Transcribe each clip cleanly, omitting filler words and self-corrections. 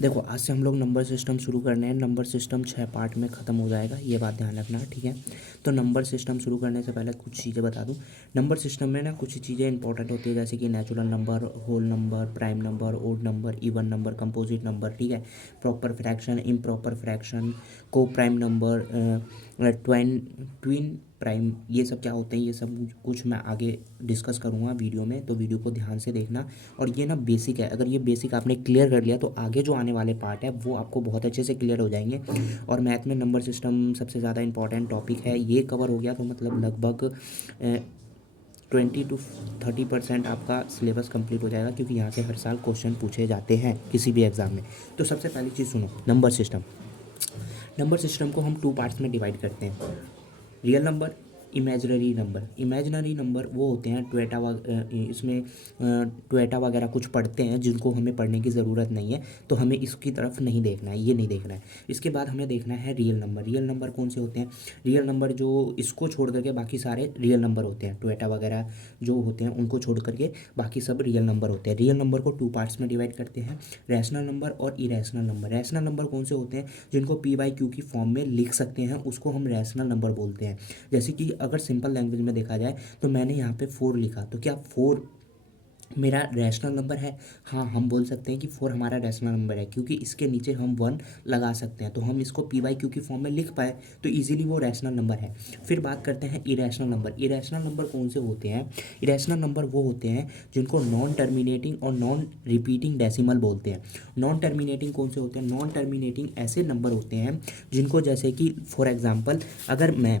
देखो आज से हम लोग नंबर सिस्टम शुरू करने हैं। नंबर सिस्टम 6 पार्ट में ख़त्म हो जाएगा, ये बात ध्यान रखना, ठीक है। तो नंबर सिस्टम शुरू करने से पहले कुछ चीज़ें बता दूं। नंबर सिस्टम में ना कुछ चीज़ें इंपॉर्टेंट होती है, जैसे कि natural number, whole number, prime number, odd number, even number, composite number, ठीक है। Proper fraction, improper fraction, co prime number, twin twin prime, ये सब क्या होते हैं, ये सब कुछ मैं आगे डिस्कस करूँगा वीडियो में, तो वीडियो को ध्यान से देखना। और ये ना बेसिक है, अगर ये बेसिक आपने क्लियर कर लिया तो आगे जो आने वाले पार्ट है वो आपको बहुत अच्छे से क्लियर हो जाएंगे। और मैथ में नंबर सिस्टम सबसे ज़्यादा इंपॉर्टेंट टॉपिक है, ये कवर हो गया तो मतलब लगभग 20 to 30% आपका सिलेबस कंप्लीट हो जाएगा, क्योंकि यहाँ से हर साल क्वेश्चन पूछे जाते हैं किसी भी एग्ज़ाम में। तो सबसे पहली चीज़ सुनो, नंबर सिस्टम। नंबर सिस्टम को हम 2 पार्ट्स में डिवाइड करते हैं, real number, imaginary number. Imaginary number वो होते हैं टोयोटा इसमें टोयोटा वगैरह कुछ पढ़ते हैं जिनको हमें पढ़ने की ज़रूरत नहीं है, तो हमें इसकी तरफ नहीं देखना है, ये नहीं देखना है। इसके बाद हमें देखना है रियल नंबर। रियल नंबर कौन से होते हैं? रियल नंबर जो इसको छोड़ करके बाकी सारे रियल नंबर होते हैं, टोयोटा वगैरह जो होते हैं उनको छोड़ करके बाकी सब रियल नंबर होते हैं। रियल नंबर को 2 पार्ट्स में डिवाइड करते हैं, रैशनल नंबर और इरेशनल नंबर। रैशनल नंबर कौन से होते हैं? जिनको पी बाई क्यू की फॉर्म में लिख सकते हैं, उसको हम रैशनल नंबर बोलते हैं। जैसे कि अगर सिंपल लैंग्वेज में देखा जाए तो मैंने यहाँ पे 4 लिखा, तो क्या 4 मेरा रैशनल नंबर है? हाँ, हम बोल सकते हैं कि 4 हमारा रैशनल नंबर है, क्योंकि इसके नीचे हम 1 लगा सकते हैं, तो हम इसको पी बाई क्यू की फॉर्म में लिख पाए तो इजीली वो रैशनल नंबर है। फिर बात करते हैं इरेशनल नंबर। इरेशनल नंबर कौन से होते हैं? इरेशनल नंबर वो होते हैं जिनको नॉन टर्मिनेटिंग और नॉन रिपीटिंग डेसिमल बोलते हैं। नॉन टर्मिनेटिंग कौन से होते हैं? नॉन टर्मिनेटिंग ऐसे नंबर होते हैं जिनको, जैसे कि फॉर एग्जाम्पल अगर मैं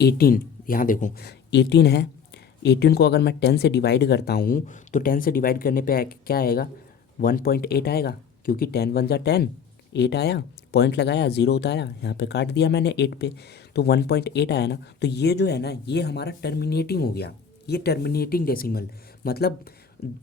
18, यहाँ देखो 18 है, 18 को अगर मैं 10 से डिवाइड करता हूँ तो 10 से डिवाइड करने पे क्या आएगा? 1.8 आएगा, क्योंकि 10 वन जा 10, 8 आया, पॉइंट लगाया, ज़ीरो उतारा, यहाँ पे काट दिया मैंने 8 पे, तो 1.8 आया ना। तो ये जो है ना, ये हमारा टर्मिनेटिंग हो गया, ये टर्मिनेटिंग डेसिमल, मतलब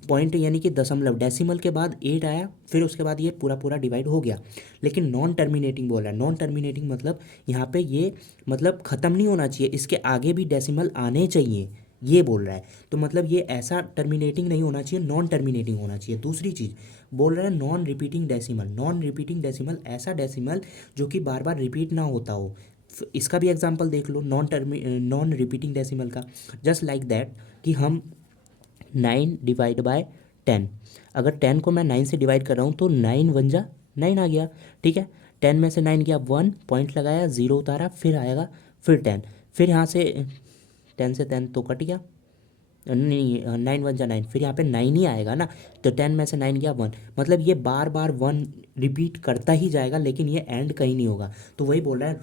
पॉइंट यानी कि दशमलव, डेसिमल के बाद 8 आया, फिर उसके बाद ये पूरा पूरा डिवाइड हो गया। लेकिन नॉन टर्मिनेटिंग बोला है। नॉन टर्मिनेटिंग मतलब यहाँ पे ये मतलब ख़त्म नहीं होना चाहिए, इसके आगे भी डेसिमल आने चाहिए, ये बोल रहा है। तो मतलब ये ऐसा टर्मिनेटिंग नहीं होना चाहिए, नॉन टर्मिनेटिंग होना चाहिए। दूसरी चीज़ बोल रहा है non repeating decimal. Non repeating decimal ऐसा डेसिमल जो कि बार बार रिपीट ना होता हो। इसका भी एग्जांपल देख लो नॉन रिपीटिंग डेसिमल का, जस्ट लाइक दैट कि हम 9 डिवाइड बाय 10, अगर 10 को मैं 9 से डिवाइड कर रहा हूँ तो 9 वन जा 9 आ गया, ठीक है। 10 में से 9 गया 1, पॉइंट लगाया, ज़ीरो उतारा, फिर आएगा फिर 10, फिर यहाँ से 10 से 10 तो कट गया, नहीं 9 वन जा 9, फिर यहाँ पे 9 ही आएगा ना। तो 10 में से 9 गया 1, मतलब ये बार बार 1 रिपीट करता ही जाएगा, लेकिन ये एंड कहीं नहीं होगा। तो वही बोल रहा है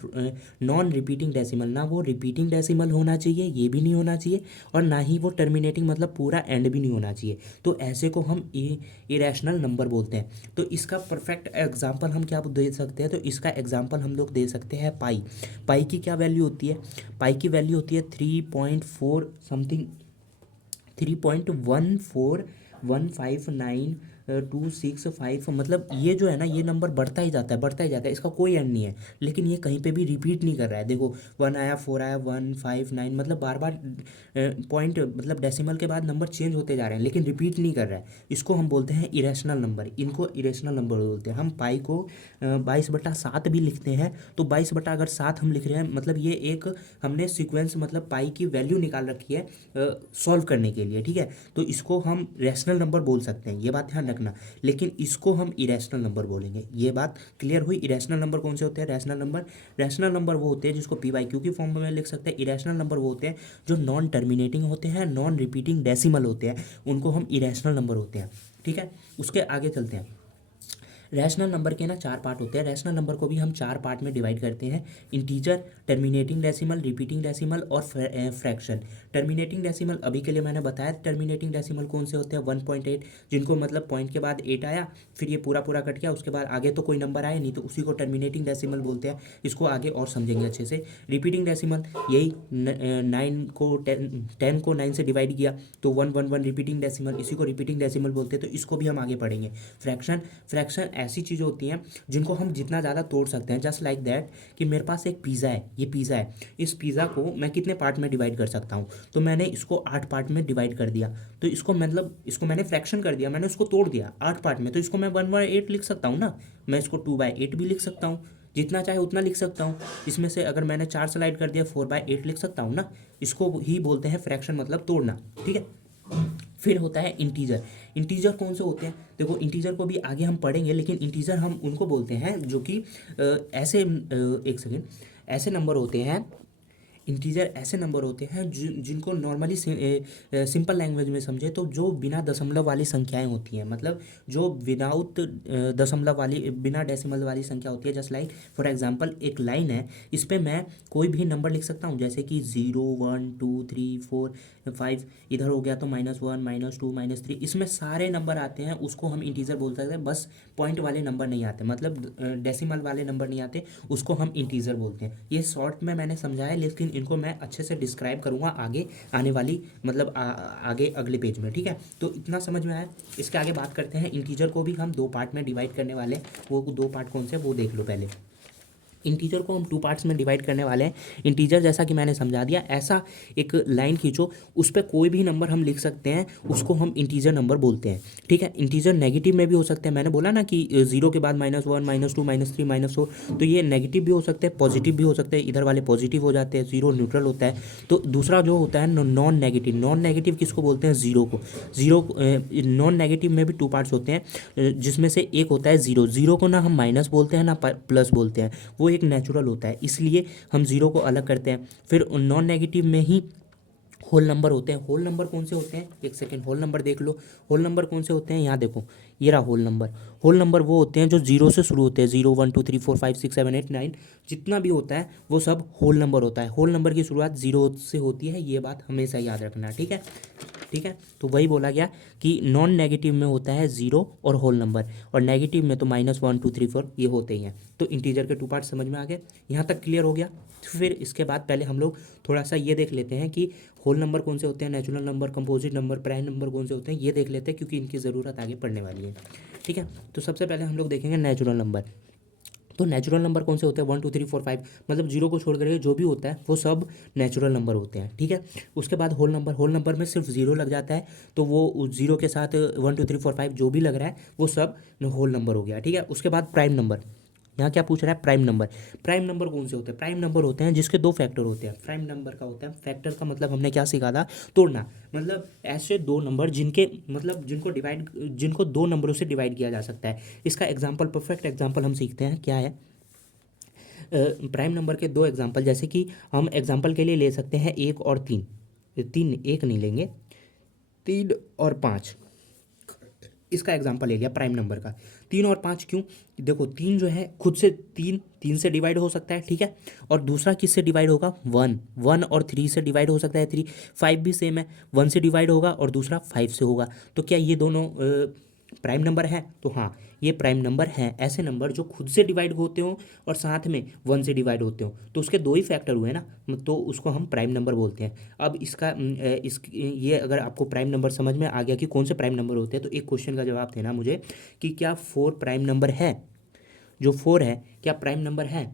नॉन रिपीटिंग डेसिमल, ना वो रिपीटिंग डेसिमल होना चाहिए, ये भी नहीं होना चाहिए, और ना ही वो टर्मिनेटिंग मतलब पूरा एंड भी नहीं होना चाहिए। तो ऐसे को हम इरेशनल नंबर बोलते हैं। तो इसका परफेक्ट एग्जाम्पल हम क्या दे सकते हैं? तो इसका एग्जाम्पल हम लोग दे सकते हैं पाई। पाई की क्या वैल्यू होती है? पाई की वैल्यू होती है 3.4 समथिंग, 3.14159 265, मतलब ये जो है ना, ये नंबर बढ़ता ही जाता है, बढ़ता ही जाता है, इसका कोई एंड नहीं है। लेकिन ये कहीं पे भी रिपीट नहीं कर रहा है। देखो 1 आया, 4 आया, 159, मतलब बार बार पॉइंट मतलब डेसिमल के बाद नंबर चेंज होते जा रहे हैं, लेकिन रिपीट नहीं कर रहा है। इसको हम बोलते हैं इरेशनल नंबर, इनको इरेशनल नंबर बोलते हैं। हम पाई को 22/7 भी लिखते हैं, तो 22/7 हम लिख रहे हैं, मतलब ये एक हमने सीक्वेंस मतलब पाई की वैल्यू निकाल रखी है सॉल्व करने के लिए, ठीक है। तो इसको हम रैशनल नंबर बोल सकते हैं, ये बात ध्यान रखना। लेकिन इसको हम इरेशनल नंबर बोलेंगे, ये बात क्लियर हुई। इरेशनल नंबर कौन से होते हैं? रैशनल नंबर वो होते हैं जिसको पी बाई क्यू की फॉर्म में लिख सकते हैं। इरेशनल नंबर वो होते हैं जो नॉन टर्मिनेटिंग होते हैं, नॉन रिपीटिंग डेसिमल होते हैं, उनको हम इरेशनल नंबर होते हैं, ठीक है। उसके आगे चलते हैं। रैशनल नंबर के ना 4 पार्ट होते हैं। रैशनल नंबर को भी हम 4 पार्ट में डिवाइड करते हैं, integer, terminating decimal, repeating decimal और फ्रैक्शन। टर्मिनेटिंग डेसिमल अभी के लिए मैंने बताया, टर्मिनेटिंग डेसिमल कौन से होते हैं? 1.8, जिनको मतलब पॉइंट के बाद 8 आया, फिर ये पूरा पूरा कट गया, उसके बाद आगे तो कोई नंबर आया नहीं, तो उसी को टर्मिनेटिंग डेसिमल बोलते हैं। इसको आगे और समझेंगे अच्छे से। रिपीटिंग डेसिमल यही 10 को 9 से डिवाइड किया तो 111 रिपीटिंग डेसिमल, इसी को रिपीटिंग डेसिमल बोलते हैं, तो इसको भी हम आगे पढ़ेंगे। फ्रैक्शन, फ्रैक्शन ऐसी चीज़ें होती हैं जिनको हम जितना ज़्यादा तोड़ सकते हैं, जस्ट लाइक दैट कि मेरे पास एक पिज़्ज़ा है, ये पिज़्ज़ा है, इस पिज़्ज़ा को मैं कितने पार्ट में डिवाइड कर सकता हूँ, तो मैंने इसको 8 पार्ट में डिवाइड कर दिया, तो इसको मतलब इसको मैंने फ्रैक्शन कर दिया, मैंने उसको तोड़ दिया 8 पार्ट में, तो इसको मैं 1/8 लिख सकता हूँ ना, मैं इसको 2/8 भी लिख सकता हूँ, जितना चाहे उतना लिख सकता हूँ। इसमें से अगर मैंने 4 स्लाइड कर दिया 4/8 लिख सकता हूँ ना, इसको ही बोलते हैं फ्रैक्शन, मतलब तोड़ना, ठीक है। फिर होता है इंटीजर। इंटीजर कौन से होते हैं, देखो इंटीजर को भी आगे हम पढ़ेंगे, लेकिन इंटीजर हम उनको बोलते हैं जो कि ऐसे एक सेकेंड, ऐसे नंबर होते हैं, इंटीजर ऐसे नंबर होते हैं जिनको नॉर्मली सिंपल लैंग्वेज में समझे तो जो बिना दशमलव वाली संख्याएं होती हैं, मतलब जो विदाउट दशमलव वाली, बिना डेसिमल वाली संख्या होती है। जस्ट लाइक फॉर एग्जांपल एक लाइन है, इस पर मैं कोई भी नंबर लिख सकता हूँ, जैसे कि 0 1 2 3 4 5, इधर हो गया तो -1 -2 -3, इसमें सारे नंबर आते हैं, उसको हम इंटीजर बोल सकते हैं। बस पॉइंट वाले नंबर नहीं आते, मतलब डेसिमल वाले नंबर नहीं आते, उसको हम इंटीजर बोलते हैं। ये शॉर्ट में मैंने समझाया, लेकिन इनको मैं अच्छे से डिस्क्राइब करूँगा आगे आने वाली, मतलब आगे अगले पेज में, ठीक है। तो इतना समझ में आया। इसके आगे बात करते हैं, इंटीजर को भी हम 2 पार्ट में डिवाइड करने वाले हैं। वो 2 पार्ट कौन से, वो देख लो पहले। इंटीजर को हम 2 पार्ट्स में डिवाइड करने वाले हैं। इंटीजर जैसा कि मैंने समझा दिया, ऐसा एक लाइन खींचो, उस पर कोई भी नंबर हम लिख सकते हैं, उसको हम इंटीजर नंबर बोलते हैं, ठीक है। इंटीजर नेगेटिव में भी हो सकते हैं, मैंने बोला ना कि 0 के बाद -1 -2 -3 -4, तो ये नेगेटिव भी हो सकते हैं, पॉजिटिव भी हो सकते हैं, इधर वाले पॉजिटिव हो जाते हैं, 0 न्यूट्रल होता है। तो दूसरा जो होता है नॉन नेगेटिव, नॉन नेगेटिव किसको बोलते हैं, 0 को। 0 नॉन नेगेटिव में भी 2 पार्ट्स होते हैं, जिसमें से एक होता है 0। 0 को ना हम माइनस बोलते हैं ना प्लस बोलते हैं, वो एक नेचुरल होता है, इसलिए हम 0 को अलग करते हैं। फिर नॉन नेगेटिव में ही होल नंबर होते हैं। होल नंबर कौन से होते हैं, एक सेकेंड, होल नंबर देख लो। होल नंबर कौन से होते हैं, यहाँ देखो, ये रहा होल नंबर। होल नंबर वो होते हैं जो 0 से शुरू होते हैं, 0 1 2 3 4 5 6 7 8 9, जितना भी होता है वो सब होल नंबर होता है। होल नंबर की शुरुआत 0 से होती है, ये बात हमेशा याद रखना, ठीक है, ठीक है। तो वही बोला गया कि नॉन नेगेटिव में होता है 0 और होल नंबर, और नेगेटिव में तो -1 2 3 4 ये होते ही हैं। तो इंटीजर के 2 पार्ट समझ में आ गए, यहाँ तक क्लियर हो गया। फिर इसके बाद पहले हम लोग थोड़ा सा ये देख लेते हैं कि होल नंबर कौन से होते हैं, natural number, composite number, prime number कौन से होते हैं, ये देख लेते हैं, क्योंकि इनकी ज़रूरत आगे पड़ने वाली है, ठीक है। तो सबसे पहले हम लोग देखेंगे नेचुरल नंबर। तो नेचुरल नंबर कौन से होते हैं, 1 2 3 4 5, मतलब 0 को छोड़ करके जो भी होता है वो सब नेचुरल नंबर होते हैं, ठीक है। उसके बाद होल नंबर, होल नंबर में सिर्फ 0 लग जाता है, तो वो 0 के साथ 1 2 3 4 5 जो भी लग रहा है वो सब होल नंबर हो गया, ठीक है। उसके बाद प्राइम नंबर, यहाँ क्या पूछ रहा है, प्राइम नंबर। प्राइम नंबर कौन से होते हैं, प्राइम नंबर होते हैं जिसके 2 फैक्टर होते हैं। प्राइम नंबर का होता है, फैक्टर का मतलब हमने क्या सीखा था, तोड़ना, मतलब ऐसे 2 नंबर जिनके मतलब जिनको 2 नंबरों से डिवाइड किया जा सकता है। इसका एग्जाम्पल, परफेक्ट एग्जाम्पल हम सीखते हैं, क्या है प्राइम नंबर के 2 एग्जाम्पल, जैसे कि हम एग्जाम्पल के लिए ले सकते हैं 1 और 3, 3 1 नहीं लेंगे, 3 और 5, इसका एग्जांपल ले लिया प्राइम नंबर का। 3 और 5 क्यों, देखो 3 जो है खुद से 3 से डिवाइड हो सकता है, ठीक है, और दूसरा किससे डिवाइड होगा, 1 और 3 से डिवाइड हो सकता है, 3 5 भी सेम है, 1 से डिवाइड होगा और दूसरा 5 से होगा। तो क्या ये दोनों प्राइम नंबर है, तो हाँ ये प्राइम नंबर हैं। ऐसे नंबर जो खुद से डिवाइड होते हो और साथ में 1 से डिवाइड होते हो, तो उसके 2 ही फैक्टर हुए ना, तो उसको हम प्राइम नंबर बोलते हैं। अब इसका ये अगर आपको प्राइम नंबर समझ में आ गया कि कौन से प्राइम नंबर होते हैं, तो एक क्वेश्चन का जवाब देना मुझे कि क्या 4 प्राइम नंबर है, जो 4 है क्या प्राइम नंबर है।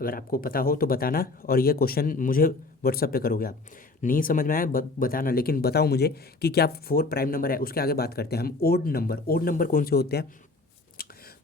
अगर आपको पता हो तो बताना, और ये क्वेश्चन मुझे व्हाट्सअप पे करोगे आप। नहीं समझ में आया बताना, लेकिन बताओ मुझे कि क्या 4 प्राइम नंबर है। उसके आगे बात करते हैं हम ओड नंबर। ओड नंबर कौन से होते हैं,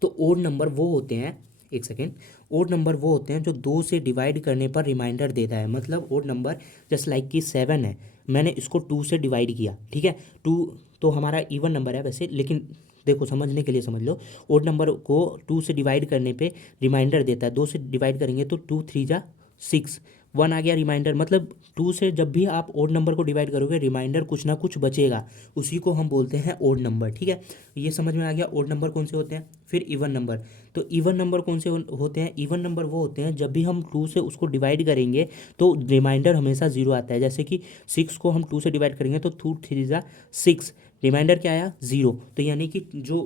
तो ओड नंबर वो होते हैं, एक सेकेंड, ओड नंबर वो होते हैं जो 2 से डिवाइड करने पर रिमाइंडर देता है। मतलब ओड नंबर जस्ट लाइक कि 7 है, मैंने इसको 2 से डिवाइड किया, ठीक है, 2 तो हमारा इवन नंबर है वैसे, लेकिन देखो समझने के लिए समझ लो, ओड नंबर को 2 से डिवाइड करने पे रिमाइंडर देता है। 2 से डिवाइड करेंगे तो 2 3 जा 6, 1 आ गया रिमाइंडर। मतलब 2 से जब भी आप ओड नंबर को डिवाइड करोगे रिमाइंडर कुछ ना कुछ बचेगा, उसी को हम बोलते हैं ओड नंबर, ठीक है। ये समझ में आ गया ओड नंबर कौन से होते हैं। फिर इवन नंबर, तो इवन नंबर कौन से होते हैं, इवन नंबर वो होते हैं जब भी हम 2 से उसको डिवाइड करेंगे तो रिमाइंडर हमेशा 0 आता है। जैसे कि 6 को हम 2 से डिवाइड करेंगे तो 2 3 जा 6, रिमाइंडर क्या आया 0, तो यानी कि जो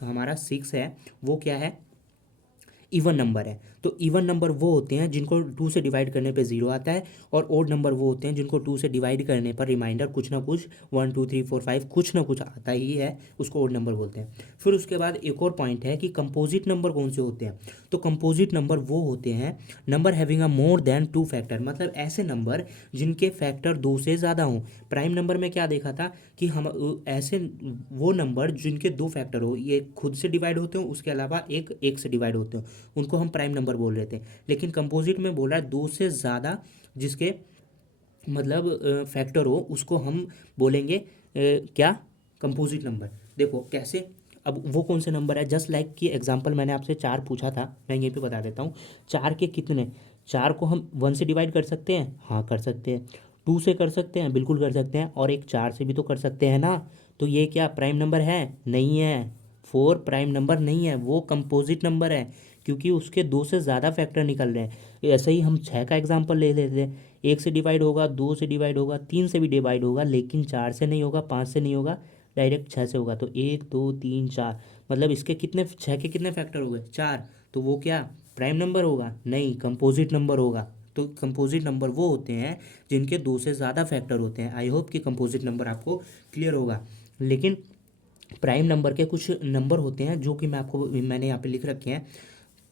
हमारा 6 है वो क्या है, इवन नंबर है। तो इवन नंबर वो होते हैं जिनको 2 से डिवाइड करने पे 0 आता है, और ओड नंबर वो होते हैं जिनको 2 से डिवाइड करने पर रिमाइंडर कुछ ना कुछ 1 2 3 4 5 कुछ ना कुछ आता ही है, उसको ओड नंबर बोलते हैं। फिर उसके बाद एक और पॉइंट है कि कंपोजिट नंबर कौन से होते हैं। तो कंपोजिट नंबर वो होते हैं number having a more than 2 factor, मतलब ऐसे नंबर जिनके फैक्टर 2 से ज़्यादा हों। प्राइम नंबर में क्या देखा था कि हम ऐसे वो नंबर जिनके 2 फैक्टर हो, ये खुद से डिवाइड होते हो, उसके अलावा एक से डिवाइड होते हो, उनको हम प्राइम नंबर बोल रहे थे। लेकिन कंपोजिट में बोल रहा है 2 से ज़्यादा जिसके मतलब फैक्टर हो, उसको हम बोलेंगे क्या, कंपोजिट नंबर। देखो कैसे, अब वो कौन से नंबर है, जस्ट लाइक कि एग्जांपल मैंने आपसे 4 पूछा था, मैं यहीं पे बता देता हूँ। 4 के कितने, 4 को हम 1 से डिवाइड कर सकते हैं, हाँ कर सकते हैं। 2 से कर सकते हैं, बिल्कुल कर सकते हैं, और एक 4 से भी तो कर सकते हैं ना। तो ये क्या प्राइम नंबर है, नहीं है। 4 प्राइम नंबर नहीं है, वो कंपोजिट नंबर है, क्योंकि उसके 2 से ज़्यादा फैक्टर निकल रहे हैं। ऐसे ही हम 6 का एग्जाम्पल ले लेते हैं। 1 से डिवाइड होगा, 2 से डिवाइड होगा, 3 से भी डिवाइड होगा, लेकिन 4 से नहीं होगा, 5 से नहीं होगा, डायरेक्ट 6 से होगा। तो 1 2 3 4, मतलब इसके कितने, 6 के कितने फैक्टर हो गए, 4। तो वो क्या प्राइम नंबर होगा, नहीं कंपोजिट नंबर होगा। तो कंपोजिट नंबर वो होते हैं जिनके 2 से ज़्यादा फैक्टर होते हैं। आई होप कि कंपोजिट नंबर आपको क्लियर होगा। लेकिन प्राइम नंबर के कुछ नंबर होते हैं जो कि मैंने यहाँ पे लिख रखे हैं,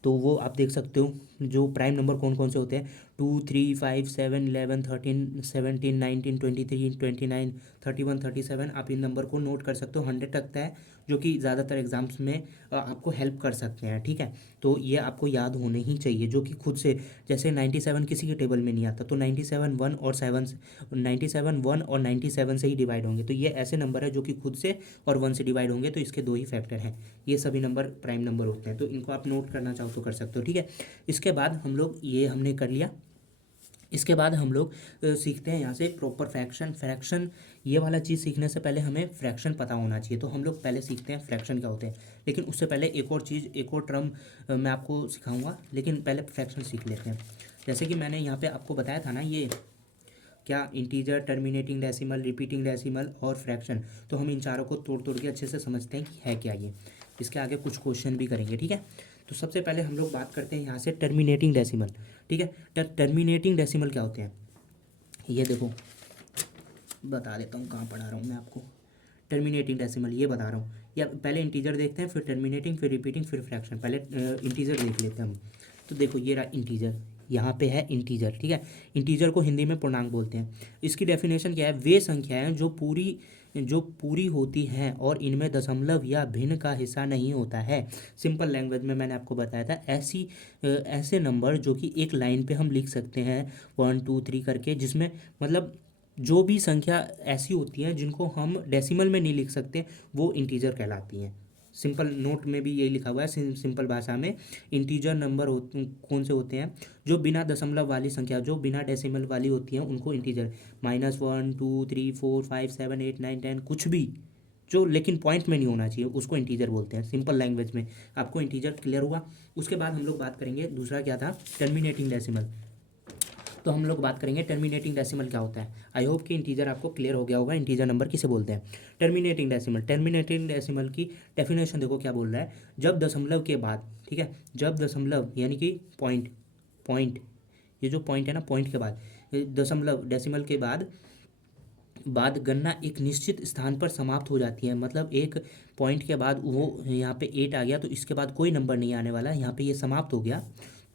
तो वो आप देख सकते हो। जो प्राइम नंबर कौन कौन से होते हैं, 2 3 5 7 11 13 17 19 23 29 31 37। आप इन नंबर को नोट कर सकते हो, 100 तक है, जो कि ज़्यादातर एग्जाम्स में आपको हेल्प कर सकते हैं, ठीक है। तो ये आपको याद होने ही चाहिए, जो कि खुद से, जैसे 97 किसी के टेबल में नहीं आता, तो 97 1 और 7 97 1 और 97 से ही डिवाइड होंगे। तो ये ऐसे नंबर है जो कि खुद से और 1 से डिवाइड होंगे, तो इसके 2 ही फैक्टर हैं। ये सभी नंबर प्राइम नंबर होते हैं, तो इनको आप नोट करना चाहो तो कर सकते हो, ठीक है। इसके बाद हम लोग, ये हमने कर लिया। इसके बाद हम लोग सीखते हैं यहाँ से प्रॉपर फ्रैक्शन। फ्रैक्शन ये वाला चीज़ सीखने से पहले हमें फ्रैक्शन पता होना चाहिए, तो हम लोग पहले सीखते हैं फ्रैक्शन क्या होते हैं। लेकिन उससे पहले एक और चीज़, एक और टर्म मैं आपको सिखाऊंगा, लेकिन पहले फ्रैक्शन सीख लेते हैं। जैसे कि मैंने यहाँ पे आपको बताया था ना, ये क्या, integer, terminating decimal, repeating decimal और फ्रैक्शन। तो हम इन चारों को तोड़ तोड़ के अच्छे से समझते हैं कि है क्या ये। इसके आगे कुछ क्वेश्चन भी करेंगे, ठीक है। तो सबसे पहले हम लोग बात करते हैं यहाँ से टर्मिनेटिंग डेसिमल, ठीक है। टर्मिनेटिंग डेसिमल क्या होते हैं, ये देखो बता देता हूँ, कहाँ पढ़ा रहा हूँ मैं आपको। टर्मिनेटिंग डेसिमल ये बता रहा हूँ, या पहले इंटीजर देखते हैं, फिर टर्मिनेटिंग, फिर रिपीटिंग, फिर फ्रैक्शन। पहले इंटीजर देख लेते हैं हम। तो देखो ये रहा इंटीजर, यहाँ पे है इंटीजर, ठीक है। इंटीजर को हिंदी में पूर्णांक बोलते हैं। इसकी डेफिनेशन क्या है, वे संख्याएं जो पूरी होती हैं और इनमें दशमलव या भिन्न का हिस्सा नहीं होता है। सिंपल लैंग्वेज में मैंने आपको बताया था, ऐसे नंबर जो कि एक लाइन पे हम लिख सकते हैं 1 2 3 करके, जिसमें मतलब जो भी संख्या ऐसी होती हैं जिनको हम डेसिमल में नहीं लिख सकते, वो इंटीजर कहलाती हैं। सिंपल नोट में भी यही लिखा हुआ है, सिंपल भाषा में। इंटीजर नंबर कौन से होते हैं, जो बिना दशमलव वाली संख्या, जो बिना डेसिमल वाली होती हैं, उनको इंटीजर, -1 2 3 4 5 7 8 9 10 कुछ भी, जो लेकिन पॉइंट में नहीं होना चाहिए, उसको इंटीजर बोलते हैं। सिंपल लैंग्वेज में आपको इंटीजर क्लियर हुआ। उसके बाद हम लोग बात करेंगे, दूसरा क्या था, टर्मिनेटिंग डेसिमल। तो हम लोग बात करेंगे टर्मिनेटिंग डेसिमल क्या होता है। आई होप कि इंटीजर आपको क्लियर हो गया होगा, इंटीजर नंबर किसे बोलते हैं। टर्मिनेटिंग डेसिमल की डेफिनेशन देखो क्या बोल रहा है, जब दशमलव के बाद, ठीक है, जब दशमलव यानी कि पॉइंट, पॉइंट, ये जो पॉइंट है ना, पॉइंट के बाद दशमलव, डेसिमल के बाद गणना एक निश्चित स्थान पर समाप्त हो जाती है। मतलब एक पॉइंट के बाद वो यहाँ पे 8 आ गया, तो इसके बाद कोई नंबर नहीं आने वाला, यहाँ पे ये समाप्त हो गया,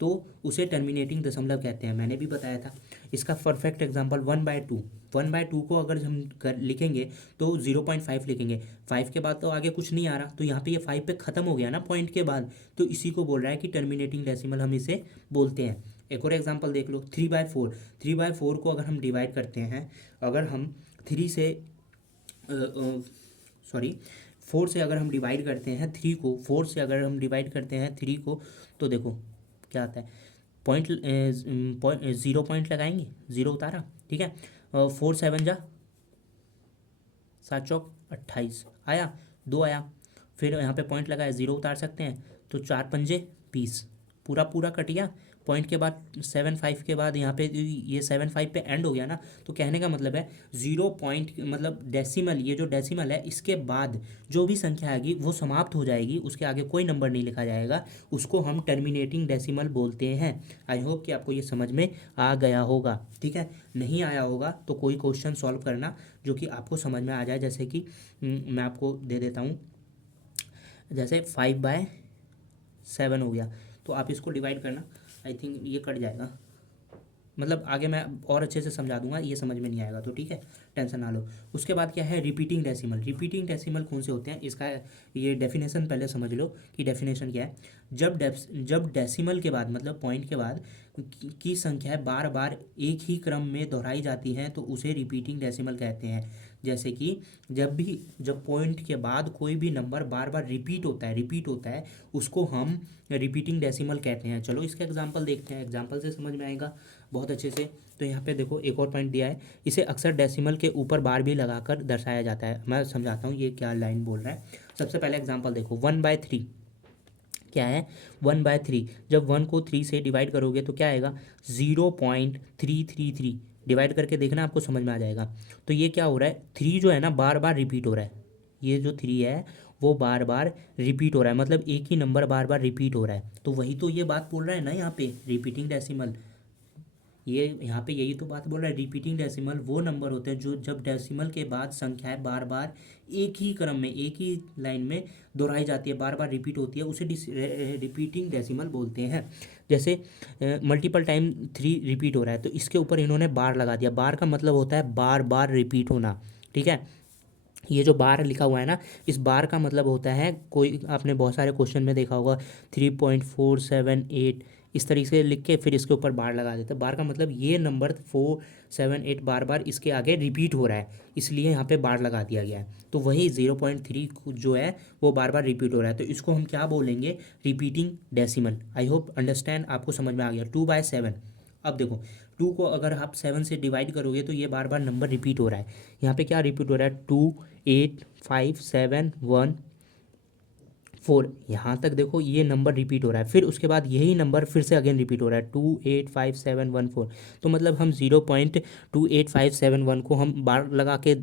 तो उसे टर्मिनेटिंग दशमलव कहते हैं। मैंने भी बताया था इसका परफेक्ट एग्जांपल 1/2। 1/2 को अगर हम लिखेंगे तो 0.5 लिखेंगे, 5 के बाद तो आगे कुछ नहीं आ रहा, तो यहाँ पे ये 5 पे ख़त्म हो गया ना पॉइंट के बाद, तो इसी को बोल रहा है कि टर्मिनेटिंग डेसिमल हम इसे बोलते हैं। एक और एग्जांपल देख लो, 3/4। 3/4 को अगर हम डिवाइड करते हैं, अगर हम 3 से सॉरी 4 से अगर हम डिवाइड करते हैं 3 को, 4 से अगर हम डिवाइड करते हैं 3 को, तो देखो क्या आता है, पॉइंट 0 पॉइंट लगाएंगे, 0 उतारा, ठीक है। 4 7 जा 7 चौक 28 आया, 2 आया, फिर यहाँ पे पॉइंट लगाया, 0 उतार सकते हैं, तो 4 पंजे 20, पूरा पूरा कट गया, पॉइंट के बाद 7 5 के बाद यहाँ पे ये 7 5 पे एंड हो गया ना, तो कहने का मतलब है 0 पॉइंट मतलब डेसिमल, ये जो डेसिमल है इसके बाद जो भी संख्या आएगी वो समाप्त हो जाएगी, उसके आगे कोई नंबर नहीं लिखा जाएगा, उसको हम टर्मिनेटिंग डेसिमल बोलते हैं। आई होप कि आपको ये समझ में आ गया होगा। ठीक है, नहीं आया होगा तो कोई क्वेश्चन सॉल्व करना जो कि आपको समझ में आ जाए। जैसे कि मैं आपको दे देता हूँ, जैसे 5/7 हो गया, तो आप इसको डिवाइड करना, आई थिंक ये कट जाएगा, मतलब आगे मैं और अच्छे से समझा दूंगा, ये समझ में नहीं आएगा तो ठीक है, टेंशन ना लो। उसके बाद क्या है, रिपीटिंग डेसिमल। रिपीटिंग डेसिमल कौन से होते हैं, इसका ये डेफिनेशन पहले समझ लो कि डेफिनेशन क्या है। जब डेसिमल के बाद मतलब पॉइंट के बाद की संख्या बार बार एक ही क्रम में दोहराई जाती है तो उसे रिपीटिंग डेसिमल कहते हैं। जैसे कि जब पॉइंट के बाद कोई भी नंबर बार बार रिपीट होता है उसको हम रिपीटिंग डेसिमल कहते हैं। चलो इसका एग्जांपल देखते हैं, एग्जांपल से समझ में आएगा बहुत अच्छे से। तो यहाँ पे देखो एक और पॉइंट दिया है, इसे अक्सर डेसिमल के ऊपर बार भी लगाकर दर्शाया जाता है। मैं समझाता हूँ ये क्या लाइन बोल रहा है। सबसे पहले एग्जांपल देखो, 1/3 क्या है, 1/3। जब 1 को 3 से डिवाइड करोगे तो क्या आएगा, 0.333। डिवाइड करके देखना, आपको समझ में आ जाएगा। तो ये क्या हो रहा है, 3 जो है ना बार बार रिपीट हो रहा है, ये जो 3 है वो बार बार रिपीट हो रहा है, मतलब एक ही नंबर बार बार रिपीट हो रहा है। तो वही तो ये बात बोल रहा है ना यहाँ पे, रिपीटिंग डेसिमल। ये यहाँ पे यही तो बात बोल रहा है, रिपीटिंग डेसिमल वो नंबर होते हैं जो जब डेसिमल के बाद संख्याएं बार बार एक ही क्रम में एक ही लाइन में दोहराई जाती है, बार बार रिपीट होती है, उसे रिपीटिंग डेसिमल बोलते हैं। जैसे मल्टीपल टाइम 3 रिपीट हो रहा है तो इसके ऊपर इन्होंने बार लगा दिया। बार का मतलब होता है बार बार रिपीट होना। ठीक है, ये जो बार लिखा हुआ है ना, इस बार का मतलब होता है, कोई आपने बहुत सारे क्वेश्चन में देखा होगा 3.478 इस तरीके से लिख के फिर इसके ऊपर बार लगा देते हैं। बार का मतलब ये नंबर 478 बार बार इसके आगे रिपीट हो रहा है, इसलिए यहाँ पे बार लगा दिया गया है। तो वही 0.3 जो है वो बार बार रिपीट हो रहा है, तो इसको हम क्या बोलेंगे, repeating decimal. I hope understand, आपको समझ में आ गया। 2/7, अब देखो 2 को अगर आप 7 से डिवाइड करोगे तो ये बार बार नंबर रिपीट हो रहा है। यहाँ पे क्या रिपीट हो रहा है, 2 8 5 7 1 4, यहाँ तक देखो ये नंबर रिपीट हो रहा है। फिर उसके बाद यही नंबर फिर से अगेन रिपीट हो रहा है, 2 8 5 7 1 4। तो मतलब हम 0.28571 को हम बार लगा के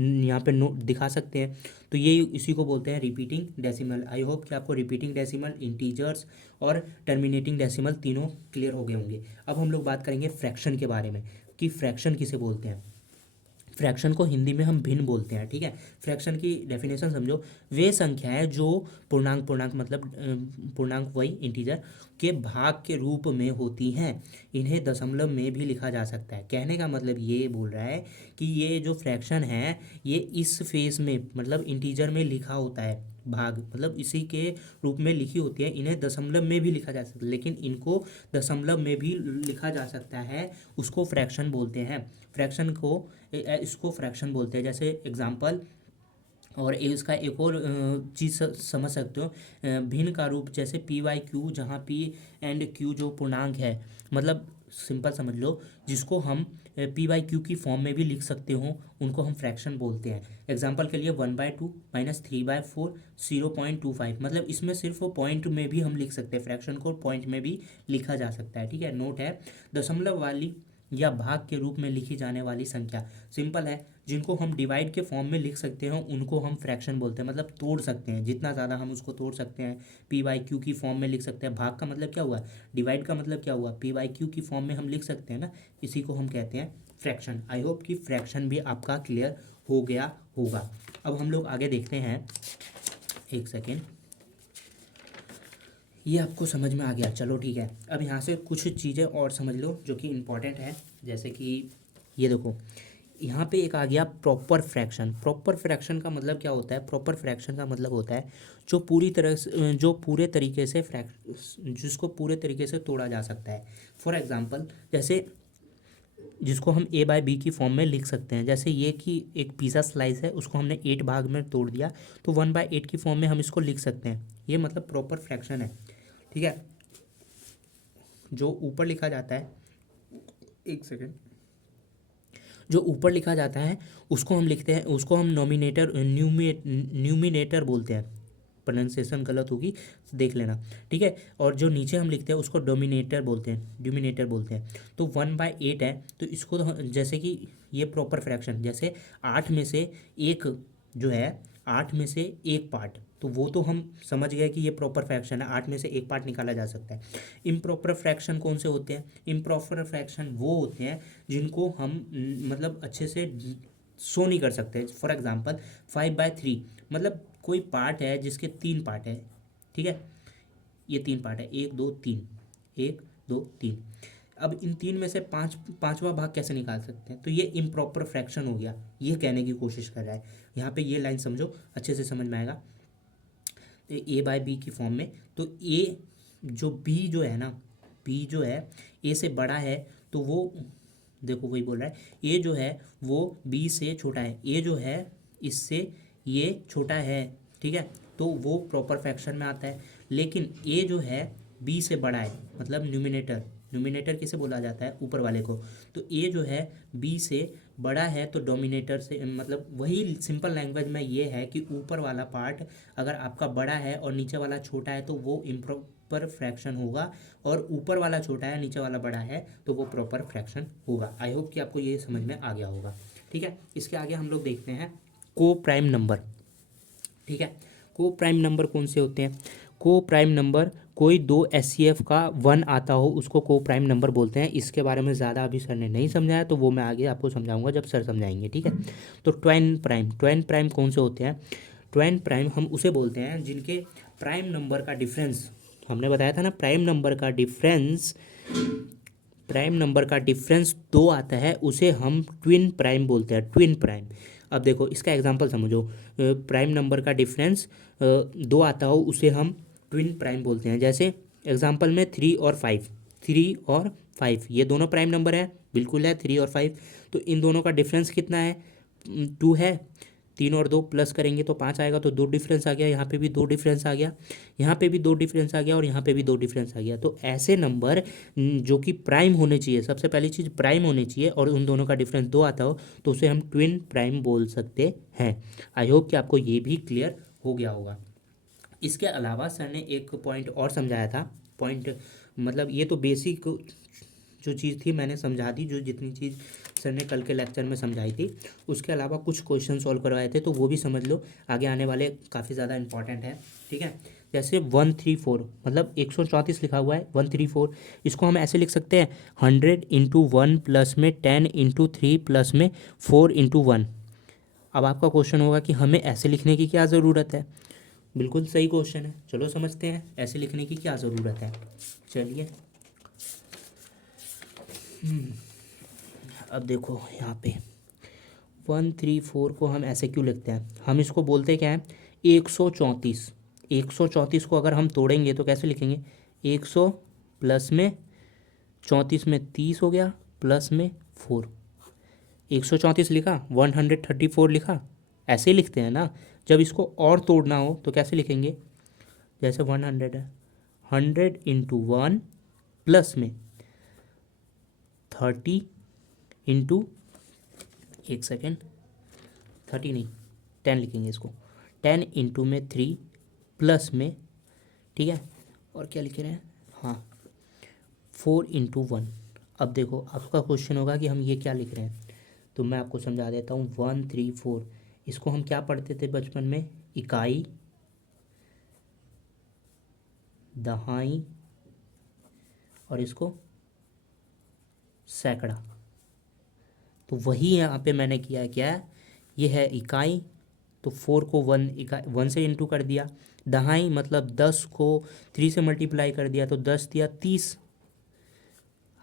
यहाँ पे नोट दिखा सकते हैं। तो ये इसी को बोलते हैं रिपीटिंग डेसिमल। आई होप कि आपको रिपीटिंग डेसिमल, इंटीजर्स और टर्मिनेटिंग डेसिमल तीनों क्लियर हो गए होंगे। अब हम लोग बात करेंगे फ्रैक्शन के बारे में कि फ्रैक्शन किसे बोलते हैं। फ्रैक्शन को हिंदी में हम भिन्न बोलते हैं। ठीक है, फ्रैक्शन की डेफिनेशन समझो, वे संख्याएं जो पूर्णांक मतलब पूर्णांक वही इंटीजर के भाग के रूप में होती हैं, इन्हें दशमलव में भी लिखा जा सकता है। कहने का मतलब ये बोल रहा है कि ये जो फ्रैक्शन है ये इस फेस में मतलब इंटीजर में लिखा होता है, भाग मतलब इसी के रूप में लिखी होती है, इन्हें दशमलव में भी लिखा जा सकता है, लेकिन इनको दशमलव में भी लिखा जा सकता है, उसको फ्रैक्शन बोलते हैं। फ्रैक्शन को इसको फ्रैक्शन बोलते हैं। जैसे एग्जांपल, और इसका एक और चीज़ समझ सकते हो, भिन्न का रूप जैसे P/Q, जहाँ P एंड Q जो पूर्णांक है, मतलब सिंपल समझ लो, जिसको हम P/Q की फॉर्म में भी लिख सकते हो उनको हम फ्रैक्शन बोलते हैं। एग्जांपल के लिए 1/2 -3/4 0.25, मतलब इसमें सिर्फ वो पॉइंट में भी हम लिख सकते हैं, फ्रैक्शन को पॉइंट में भी लिखा जा सकता है। ठीक है, नोट है, दशमलव वाली या भाग के रूप में लिखी जाने वाली संख्या, सिंपल है, जिनको हम डिवाइड के फॉर्म में लिख सकते हैं उनको हम फ्रैक्शन बोलते हैं, मतलब तोड़ सकते हैं, जितना ज़्यादा हम उसको तोड़ सकते हैं। P/Q की फॉर्म में लिख सकते हैं, भाग का मतलब क्या हुआ, डिवाइड का मतलब क्या हुआ, P/Q की फॉर्म में हम लिख सकते हैं ना, इसी को हम कहते हैं फ्रैक्शन। आई होप कि फ्रैक्शन भी आपका क्लियर हो गया होगा। अब हम लोग आगे देखते हैं, एक सेकेंड, ये आपको समझ में आ गया, चलो ठीक है। अब यहाँ से कुछ चीज़ें और समझ लो जो कि इम्पोर्टेंट है। जैसे कि ये देखो, यहाँ पे एक आ गया प्रॉपर फ्रैक्शन। प्रॉपर फ्रैक्शन का मतलब क्या होता है, प्रॉपर फ्रैक्शन का मतलब होता है जो पूरी तरह से जो पूरे तरीके से जिसको पूरे तरीके से तोड़ा जा सकता है। फॉर एग्जांपल, जैसे जिसको हम A/B की फॉर्म में लिख सकते हैं। जैसे ये कि एक पिज़्ज़ा स्लाइस है, उसको हमने 8 भाग में तोड़ दिया, तो 1/8 की फॉर्म में हम इसको लिख सकते हैं। ये मतलब प्रॉपर फ्रैक्शन है। ठीक है, जो ऊपर लिखा जाता है, एक सेकेंड, जो ऊपर लिखा जाता है उसको हम लिखते हैं, उसको हम न्यूमिनेटर बोलते हैं। प्रोनाउंसिएशन गलत होगी तो देख लेना, ठीक है। और जो नीचे हम लिखते हैं उसको डोमिनेटर बोलते हैं, डिमिनेटर बोलते हैं। तो 1/8 है, तो इसको तो जैसे कि ये प्रॉपर फ्रैक्शन, जैसे 8 में से एक जो है, 8 में से एक पार्ट, तो वो तो हम समझ गए कि ये प्रॉपर फ्रैक्शन है, 8 में से एक पार्ट निकाला जा सकता है। इम्प्रॉपर फ्रैक्शन कौन से होते हैं? इम्प्रॉपर फ्रैक्शन वो होते हैं जिनको हम मतलब अच्छे से शो नहीं कर सकते। फॉर एग्जांपल 5/3, मतलब कोई पार्ट है जिसके 3 पार्ट है, ठीक है, ये 3 पार्ट है, 1 2 3, 1 2 3। अब इन 3 में से पांचवा भाग कैसे निकाल सकते हैं? तो ये इम्प्रॉपर फ्रैक्शन हो गया, ये कहने की कोशिश कर रहा है। यहाँ पे ये लाइन समझो, अच्छे से समझ में आएगा। तो A/B की फॉर्म में, तो ए जो बी जो है ना, बी जो है ए से बड़ा है, तो वो देखो वही बोल रहा है, ए जो है वो बी से छोटा है, ए जो है इससे ये छोटा है, ठीक है, तो वो प्रॉपर फ्रैक्शन में आता है। लेकिन ए जो है बी से बड़ा है, मतलब न्यूमिनेटर, न्यूमिनेटर किसे बोला जाता है? ऊपर वाले को। तो ए जो है बी से बड़ा है, तो डोमिनेटर से, मतलब वही सिंपल लैंग्वेज में ये है कि ऊपर वाला पार्ट अगर आपका बड़ा है और नीचे वाला छोटा है तो वो इम्प्रॉपर फ्रैक्शन होगा, और ऊपर वाला छोटा है नीचे वाला बड़ा है तो वो प्रॉपर फ्रैक्शन होगा। आई होप कि आपको ये समझ में आ गया होगा, ठीक है। इसके आगे हम लोग देखते हैं को प्राइम नंबर, ठीक है। को प्राइम नंबर कौन से होते हैं? को प्राइम नंबर, कोई दो एचसीएफ का 1 आता हो उसको को प्राइम नंबर बोलते हैं। इसके बारे में ज़्यादा अभी सर ने नहीं समझाया, तो वो मैं आगे आपको समझाऊंगा जब सर समझाएंगे, ठीक है। तो ट्वेन प्राइम, ट्वेन प्राइम कौन से होते हैं? ट्वेन प्राइम हम उसे बोलते हैं जिनके प्राइम नंबर का डिफरेंस, हमने बताया था ना, प्राइम नंबर का डिफरेंस, प्राइम नंबर का डिफरेंस 2 आता है, उसे हम ट्विन प्राइम बोलते हैं, ट्विन प्राइम। अब देखो इसका एग्जांपल समझो, प्राइम नंबर का डिफरेंस 2 आता हो उसे हम ट्विन प्राइम बोलते हैं। जैसे एग्जांपल में 3 और 5, 3 और 5 ये दोनों प्राइम नंबर है, बिल्कुल है 3 और 5। तो इन दोनों का डिफरेंस कितना है? 2 है। 3 और 2 प्लस करेंगे तो 5 आएगा, तो 2 डिफरेंस आ गया, यहाँ पे भी 2 डिफरेंस आ गया, यहाँ पे भी 2 डिफरेंस आ गया, और यहाँ पे भी 2 डिफरेंस आ गया। तो ऐसे नंबर जो कि प्राइम होने चाहिए, सबसे पहली चीज़ प्राइम होनी चाहिए, और उन दोनों का डिफरेंस 2 आता हो तो उसे हम ट्विन प्राइम बोल सकते हैं। आई होप कि आपको ये भी क्लियर हो गया होगा। इसके अलावा सर ने एक पॉइंट और समझाया था, पॉइंट मतलब ये तो बेसिक जो चीज़ थी मैंने समझा दी, जो जितनी चीज़ सर ने कल के लेक्चर में समझाई थी। उसके अलावा कुछ क्वेश्चन सॉल्व करवाए थे, तो वो भी समझ लो, आगे आने वाले काफ़ी ज़्यादा इंपॉर्टेंट है, ठीक है। जैसे 134, मतलब 134 लिखा हुआ है, 134, इसको हम ऐसे लिख सकते हैं 100 × 1 प्लस में 10 × 3 प्लस में 4 × 1। अब आपका क्वेश्चन होगा कि हमें ऐसे लिखने की क्या ज़रूरत है? बिल्कुल सही क्वेश्चन है, चलो समझते हैं ऐसे लिखने की क्या ज़रूरत है। चलिए अब देखो यहाँ पे 134 को हम ऐसे क्यों लिखते हैं? हम इसको बोलते क्या है? 134। 134 को अगर हम तोड़ेंगे तो कैसे लिखेंगे? 100 प्लस में 34 में 30 हो गया, प्लस में 4, 134 लिखा, 134 लिखा, ऐसे ही लिखते हैं ना। जब इसको और तोड़ना हो तो कैसे लिखेंगे? जैसे 100 है, 100 × 1 प्लस में 30 इंटू, एक सेकेंड, 30 नहीं 10 लिखेंगे इसको, 10 × 3 प्लस में, ठीक है, और क्या लिख रहे हैं? हाँ 4 × 1। अब देखो आपका क्वेश्चन होगा कि हम ये क्या लिख रहे हैं, तो मैं आपको समझा देता हूँ। 134 इसको हम क्या पढ़ते थे बचपन में? इकाई, दहाई, और इसको सैकड़ा। तो वही यहाँ पे मैंने किया है, क्या है ये? है इकाई, तो 4 को 1 से इंटू कर दिया, दहाई मतलब 10 को 3 से मल्टीप्लाई कर दिया, तो 10 दिया 30,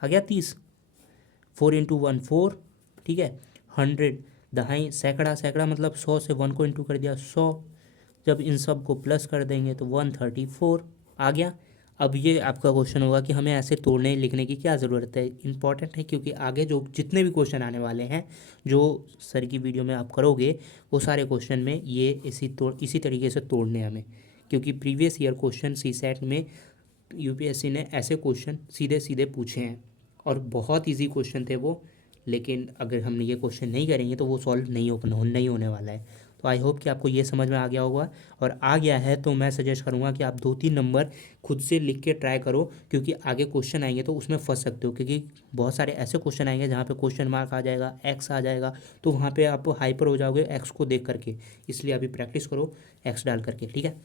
आ गया 30, 4 × 1 4, ठीक है। 100 दहाई, सैकड़ा, सैकड़ा मतलब 100 से 1 को इंटू कर दिया 100, जब इन सब को प्लस कर देंगे तो 134 आ गया। अब ये आपका क्वेश्चन होगा कि हमें ऐसे तोड़ने लिखने की क्या ज़रूरत है? इंपॉर्टेंट है, क्योंकि आगे जो जितने भी क्वेश्चन आने वाले हैं जो सर की वीडियो में आप करोगे, वो सारे क्वेश्चन में ये इसी तरीके से तोड़ने हैं हमें, क्योंकि प्रीवियस ईयर क्वेश्चन सीसैट में यूपीएससी ने ऐसे क्वेश्चन सीधे सीधे पूछे हैं, और बहुत ईजी क्वेश्चन थे वो। लेकिन अगर हमने ये क्वेश्चन नहीं करेंगे तो वो सॉल्व नहीं होने वाला है। तो आई होप कि आपको ये समझ में आ गया होगा, और आ गया है तो मैं सजेस्ट करूँगा कि आप 2-3 नंबर खुद से लिख के ट्राई करो, क्योंकि आगे क्वेश्चन आएंगे तो उसमें फंस सकते हो, क्योंकि बहुत सारे ऐसे क्वेश्चन आएंगे जहाँ पे क्वेश्चन मार्क आ जाएगा, एक्स आ जाएगा, तो वहाँ पे आप हाइपर हो जाओगे एक्स को देख करके। इसलिए अभी प्रैक्टिस करो एक्स डाल करके, ठीक है।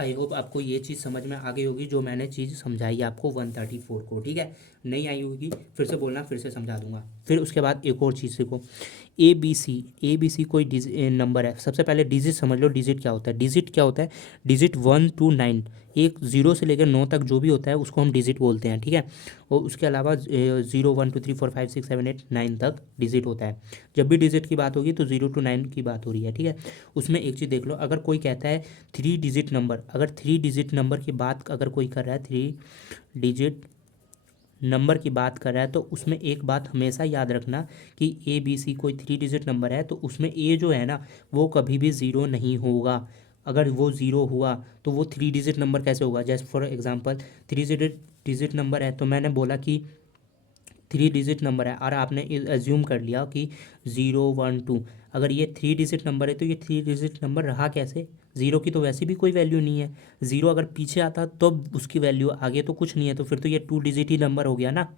आई होप आपको ये चीज़ समझ में आ गई होगी जो मैंने चीज़ समझाई आपको 134 को, ठीक है। नहीं आई होगी फिर से बोलना, फिर से समझा दूंगा। फिर उसके बाद एक और चीज़ सीखो, ए बी सी कोई नंबर है। सबसे पहले डिजिट समझ लो, डिजिट क्या होता है। डिजिट क्या होता है, डिजिट 1 to 9, एक 0 से लेकर 9 तक जो भी होता है उसको हम डिजिट बोलते हैं, ठीक है। और उसके अलावा 0 1 2 3 4 5 6 7 8 9 तक डिजिट होता है। जब भी डिजिट की बात होगी तो 0 to 9 की बात हो रही है, ठीक है। उसमें एक चीज़ देख लो, अगर कोई कहता है 3 डिजिट नंबर, अगर 3 डिजिट नंबर की बात अगर कोई कर रहा है, 3 डिजिट नंबर की बात कर रहा है, तो उसमें एक बात हमेशा याद रखना कि ABC कोई 3 डिजिट नंबर है तो उसमें ए जो है ना वो कभी भी ज़ीरो नहीं होगा। अगर वो ज़ीरो हुआ तो वो 3 डिजिट नंबर कैसे होगा। जैसे फॉर एग्जांपल 3 डिजिट नंबर है, तो मैंने बोला कि 3 डिजिट नंबर है और आपने एज्यूम कर लिया कि 0 1 2, अगर ये 3 डिजिट नंबर है तो ये 3 डिजिट नंबर रहा कैसे। ज़ीरो की तो वैसे भी कोई वैल्यू नहीं है, ज़ीरो अगर पीछे आता तो उसकी वैल्यू, आगे तो कुछ नहीं है, तो फिर तो ये 2 डिजिट ही नंबर हो गया ना।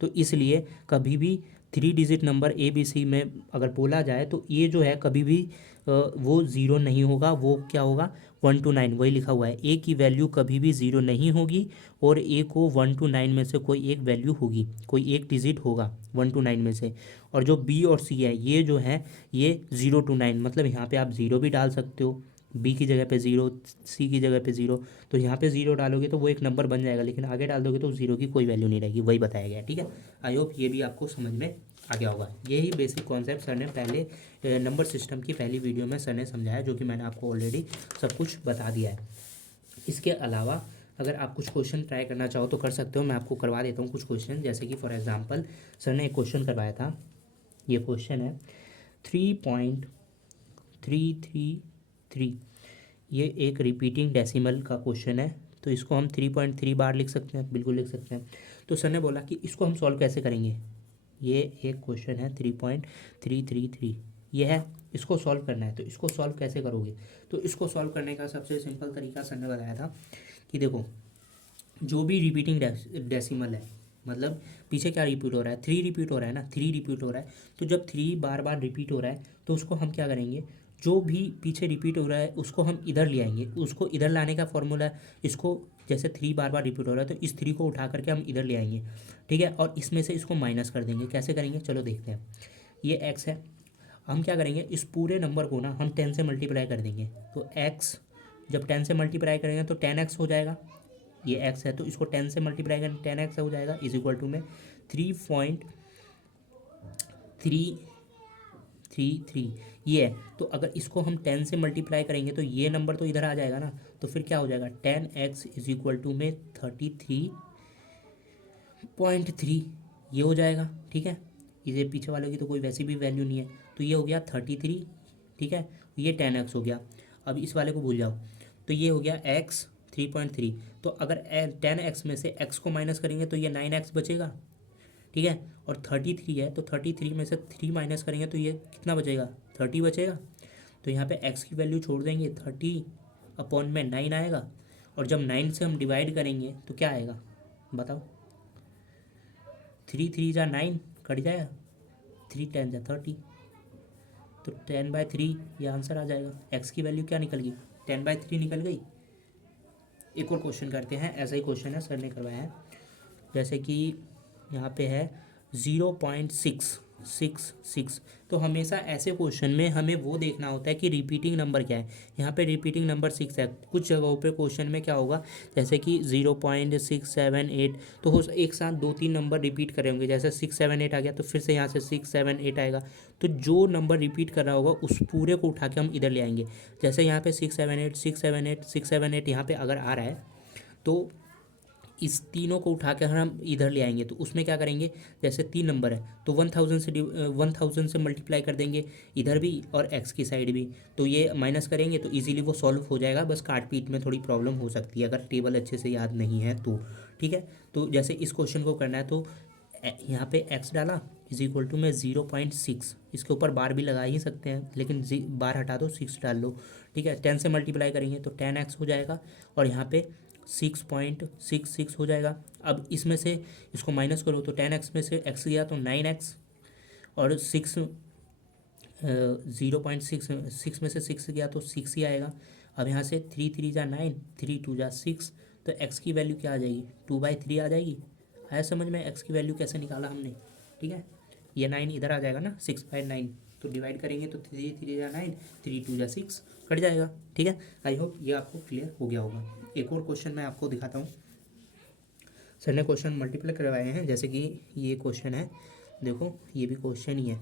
तो इसलिए कभी भी 3 डिजिट नंबर ABC में अगर बोला जाए तो ये जो है कभी भी वो ज़ीरो नहीं होगा, वो क्या होगा 1 to 9, वही लिखा हुआ है। ए की वैल्यू कभी भी ज़ीरो नहीं होगी, और ए को 1 to 9 में से कोई एक वैल्यू होगी, कोई एक डिजिट होगा 1 to 9 में से। और जो बी और सी है ये जो है ये 0 to 9, मतलब यहाँ पे आप ज़ीरो भी डाल सकते हो, बी की जगह पे ज़ीरो, सी की जगह पे ज़ीरो। तो यहाँ पे ज़ीरो डालोगे तो वो एक नंबर बन जाएगा, लेकिन आगे डाल दोगे तो ज़ीरो की कोई वैल्यू नहीं रहेगी, वही बताया गया है, ठीक है। आई होप ये भी आपको समझ में आ गया होगा। यही बेसिक कॉन्सेप्ट सर ने पहले नंबर सिस्टम की पहली वीडियो में सर ने समझाया, जो कि मैंने आपको ऑलरेडी सब कुछ बता दिया है। इसके अलावा अगर आप कुछ क्वेश्चन ट्राई करना चाहो तो कर सकते हो, मैं आपको करवा देता हूँ कुछ क्वेश्चन। जैसे कि फॉर एग्जांपल सर ने एक क्वेश्चन करवाया था, ये क्वेश्चन है 3.333, ये एक रिपीटिंग डेसिमल का क्वेश्चन है, तो इसको हम 3.3 बार लिख सकते हैं, बिल्कुल लिख सकते हैं। तो सर ने बोला कि इसको हम सॉल्व कैसे करेंगे। ये एक क्वेश्चन है 3.333, ये है, इसको सॉल्व करना है, तो इसको सॉल्व कैसे करोगे। तो इसको सॉल्व करने का सबसे सिंपल तरीका सर ने बताया था कि देखो, जो भी रिपीटिंग डेसिमल है, मतलब पीछे क्या रिपीट हो रहा है, 3 रिपीट हो रहा है ना, 3 रिपीट हो रहा है, तो जब 3 बार बार रिपीट हो रहा है तो उसको हम क्या करेंगे, जो भी पीछे रिपीट हो रहा है उसको हम इधर ले आएंगे। उसको इधर लाने का फॉर्मूला है, इसको जैसे 3 बार बार रिपीट हो रहा है तो इस 3 को उठा करके हम इधर ले आएंगे, ठीक है। और इसमें से इसको माइनस कर देंगे। कैसे करेंगे चलो देखते हैं। ये एक्स है, हम क्या करेंगे, इस पूरे नंबर को ना हम 10 से मल्टीप्लाई कर देंगे। तो एक्स जब 10 से मल्टीप्लाई करेंगे तो 10x हो जाएगा। ये x है तो इसको 10 से मल्टीप्लाई करें 10x हो जाएगा, इज इक्वल टू में 3.333 ये है। तो अगर इसको हम 10 से मल्टीप्लाई करेंगे तो ये नंबर तो इधर आ जाएगा ना, तो फिर क्या हो जाएगा 10x इज इक्वल टू में 33.3 ये हो जाएगा, ठीक है। इसे पीछे वाले की तो कोई वैसी भी वैल्यू नहीं है, तो ये हो गया 33, ठीक है। ये 10x हो गया। अब इस वाले को भूल जाओ, तो ये हो गया x 3.3। तो अगर 10x में से x को माइनस करेंगे तो ये 9x बचेगा, ठीक है। और 33 है तो 33 में से 3 माइनस करेंगे तो ये कितना बचेगा 30 बचेगा। तो यहाँ पे x की वैल्यू छोड़ देंगे, 30/9 आएगा। और जब 9 से हम डिवाइड करेंगे तो क्या आएगा बताओ, 3 3 जा 9 कट जाएगा, 3 10 जा 30, तो 10/3 ये आंसर आ जाएगा। x की वैल्यू क्या निकल गई 10/3 निकल गई। एक और क्वेश्चन करते हैं, ऐसा ही क्वेश्चन है सर ने करवाया है। जैसे कि यहाँ पे है 0.666। तो हमेशा ऐसे क्वेश्चन में हमें वो देखना होता है कि रिपीटिंग नंबर क्या है। यहाँ पे रिपीटिंग नंबर 6 है। कुछ जगहों पे क्वेश्चन में क्या होगा, जैसे कि 0.678, तो हो एक साथ 2-3 नंबर रिपीट करे होंगे। जैसे 678 आ गया तो फिर से यहाँ से 678 आएगा। तो जो नंबर रिपीट कर रहा होगा उस पूरे को उठा के हम इधर ले आएंगे। जैसे यहाँ पे 678 678 678 यहाँ पे अगर आ रहा है तो इस तीनों को उठा कर हम इधर ले आएंगे। तो उसमें क्या करेंगे, जैसे 3 नंबर है तो 1000 से मल्टीप्लाई कर देंगे इधर भी और x की साइड भी। तो ये माइनस करेंगे तो इजीली वो सॉल्व हो जाएगा। बस काट पीट में थोड़ी प्रॉब्लम हो सकती है अगर टेबल अच्छे से याद नहीं है तो, ठीक है। तो जैसे इस क्वेश्चन को करना है तो यहाँ पे x डाला इज इक्वल टू में 0.6, इसके ऊपर बार भी लगा ही सकते हैं लेकिन बार हटा दो, 6 डाल लो, ठीक है। 10 से मल्टीप्लाई करेंगे तो 10x हो जाएगा और यहाँ पे 6.66 हो जाएगा। अब इसमें से इसको माइनस करो तो 10x में से x गया तो 9x और 0.6 में से 6 गया तो 6 ही आएगा। अब यहाँ से 3 3 जा 9, 3 2 जा 6, तो x की वैल्यू क्या आ जाएगी, 2/3 आ जाएगी। आया समझ में x की वैल्यू कैसे निकाला हमने, ठीक है। ये 9 इधर आ जाएगा ना, 6/9, तो डिवाइड करेंगे तो 3 3 जा 9, 3 2 जा 6 कट जाएगा, ठीक है। आई होप ये आपको क्लियर हो गया होगा। एक और क्वेश्चन मैं आपको दिखाता हूँ। सर ने क्वेश्चन मल्टीप्लाई करवाए हैं, जैसे कि ये क्वेश्चन है, देखो ये भी क्वेश्चन ही है।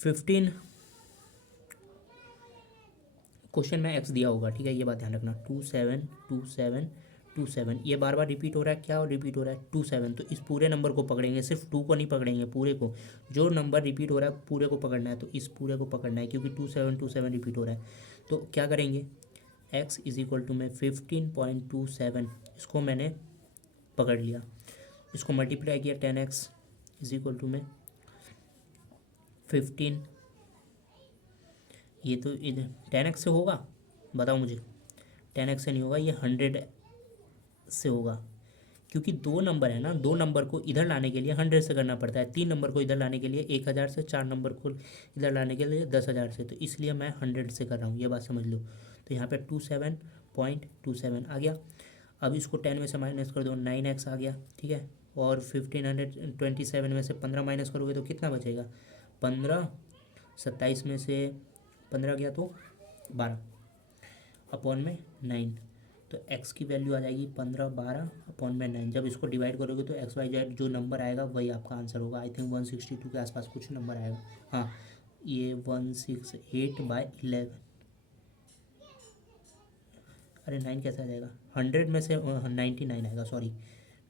15 क्वेश्चन में x दिया होगा, ठीक है, ये बात ध्यान रखना। 2 7 2 7 2 7 ये बार बार रिपीट हो रहा है, क्या और रिपीट हो रहा है 2 7, तो इस पूरे नंबर को पकड़ेंगे, सिर्फ 2 को नहीं पकड़ेंगे, पूरे को। जो नंबर रिपीट हो रहा है पूरे को पकड़ना है, तो इस पूरे को पकड़ना है क्योंकि 2 7 रिपीट हो रहा है। तो क्या करेंगे, x इज इक्वल टू में 15.27, इसको मैंने पकड़ लिया, इसको मल्टीप्लाई किया 10x इज इक्वल टू में 15, ये तो इधर 10x से होगा, बताओ मुझे। 10x से नहीं होगा, ये 100 से होगा, क्योंकि दो नंबर है ना, दो नंबर को इधर लाने के लिए 100 से करना पड़ता है, 3 नंबर को इधर लाने के लिए 1000 से, 4 नंबर को इधर लाने के लिए 10,000 से, तो इसलिए मैं 100 से कर रहा हूँ, ये बात समझ लो। तो यहाँ पे 27.27 आ गया। अब इसको 10 में से माइनस कर दो, 9x आ गया, ठीक है। और 1527 में से 15 माइनस करोगे तो कितना बचेगा, 15, 27 में से 15 गया तो 12 अपॉन में 9, तो x की वैल्यू आ जाएगी 15 12 अपॉन में 9। जब इसको डिवाइड करोगे तो XYZ जो नंबर आएगा वही आपका आंसर होगा। आई थिंक 162 के आसपास कुछ नंबर आएगा, हाँ ये 168/11, अरे 9 कैसे आ जाएगा, 100 में से 99 आएगा, सॉरी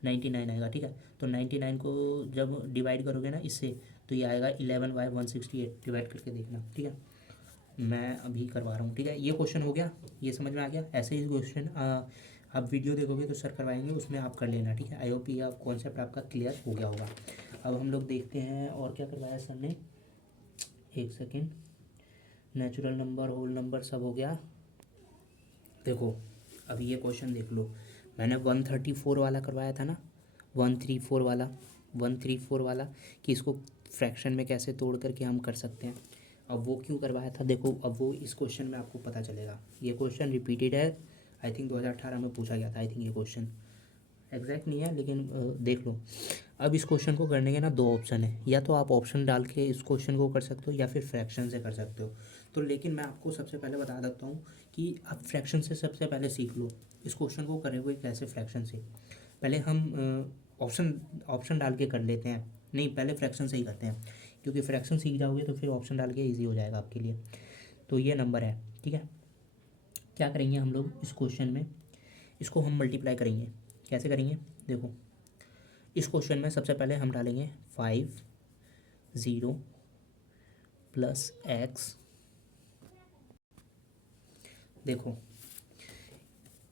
99 आएगा, ठीक है। तो 99 को जब डिवाइड करोगे ना इससे, तो ये आएगा 11/168, डिवाइड करके देखना, ठीक है। मैं अभी करवा रहा हूँ, ठीक है। ये क्वेश्चन हो गया, ये समझ में आ गया। ऐसे ही क्वेश्चन आप वीडियो देखोगे तो सर करवाएंगे, उसमें आप कर लेना, ठीक है। आई होप ये कॉन्सेप्ट आपका क्लियर हो गया होगा। अब हम लोग देखते हैं और क्या करवाया सर ने, एक second. Natural number, whole number सब हो गया। देखो अब ये क्वेश्चन देख लो, मैंने 134 वाला करवाया था ना, 134 वाला कि इसको फ्रैक्शन में कैसे तोड़ करके हम कर सकते हैं। अब वो क्यों करवाया था, देखो अब वो इस क्वेश्चन में आपको पता चलेगा। ये क्वेश्चन रिपीटेड है, आई थिंक 2018 में पूछा गया था, आई थिंक ये क्वेश्चन एग्जैक्ट नहीं है लेकिन देख लो। अब इस क्वेश्चन को करने के ना दो ऑप्शन है, या तो आप ऑप्शन डाल के इस क्वेश्चन को कर सकते हो या फिर फ्रैक्शन से कर सकते हो। तो लेकिन मैं आपको सबसे पहले बता देता हूँ कि आप फ्रैक्शन से सबसे पहले सीख लो, इस क्वेश्चन को करेंगे कैसे फ्रैक्शन से। पहले हम ऑप्शन डाल के कर लेते हैं, नहीं पहले फ्रैक्शन से ही करते हैं, क्योंकि फ्रैक्शन सीख जाओगे तो फिर ऑप्शन डाल के ईजी हो जाएगा आपके लिए। तो ये नंबर है, ठीक है। क्या करेंगे हम लोग इस क्वेश्चन में, इसको हम मल्टीप्लाई करेंगे। कैसे करेंगे, देखो इस क्वेश्चन में सबसे पहले हम डालेंगे 5 0 प्लस x। देखो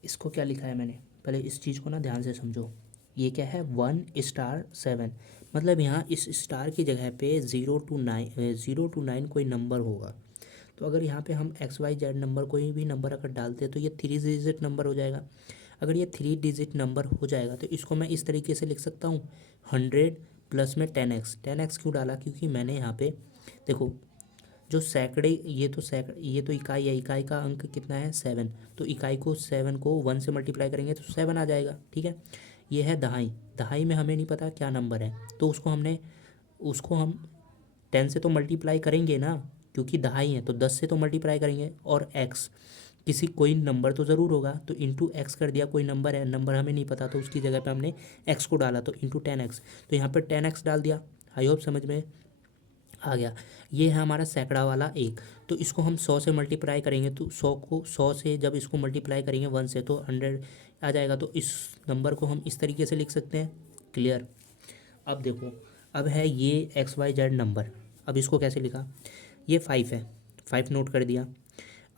इसको क्या लिखा है मैंने, पहले इस चीज़ को ना ध्यान से समझो। ये क्या है, 1*7, मतलब यहाँ इस स्टार की जगह पे 0 to 9 कोई नंबर होगा। तो अगर यहाँ पे हम XYZ नंबर कोई भी नंबर अगर डालते हैं तो ये 3 डिजिट नंबर हो जाएगा। अगर ये 3 डिजिट नंबर हो जाएगा तो इसको मैं इस तरीके से लिख सकता हूँ, 100 प्लस में 10x। 10x क्यों डाला, क्योंकि मैंने यहाँ पे देखो जो सैकड़े, ये तो इकाई है, इकाई का अंक कितना है 7, तो इकाई को 7 को 1 से मल्टीप्लाई करेंगे तो 7 आ जाएगा, ठीक है। ये है दहाई, दहाई में हमें नहीं पता क्या नंबर है, तो उसको हम 10 से तो मल्टीप्लाई करेंगे ना, क्योंकि दहाई है तो 10 से तो मल्टीप्लाई करेंगे। और x कोई नंबर तो ज़रूर होगा, तो इंटू एक्स कर दिया, कोई नंबर है, नंबर हमें नहीं पता तो उसकी जगह पे हमने x को डाला, तो इंटू 10x, तो यहाँ पे 10x डाल दिया। आई होप समझ में आ गया। ये है हमारा सैकड़ा वाला एक, तो इसको हम 100 से मल्टीप्लाई करेंगे, तो 100 से जब इसको मल्टीप्लाई करेंगे 1 से तो 100 आ जाएगा, तो इस नंबर को हम इस तरीके से लिख सकते हैं। क्लियर। अब देखो, अब है ये XYZ नंबर, अब इसको कैसे लिखा, ये 5 है, 5 नोट कर दिया।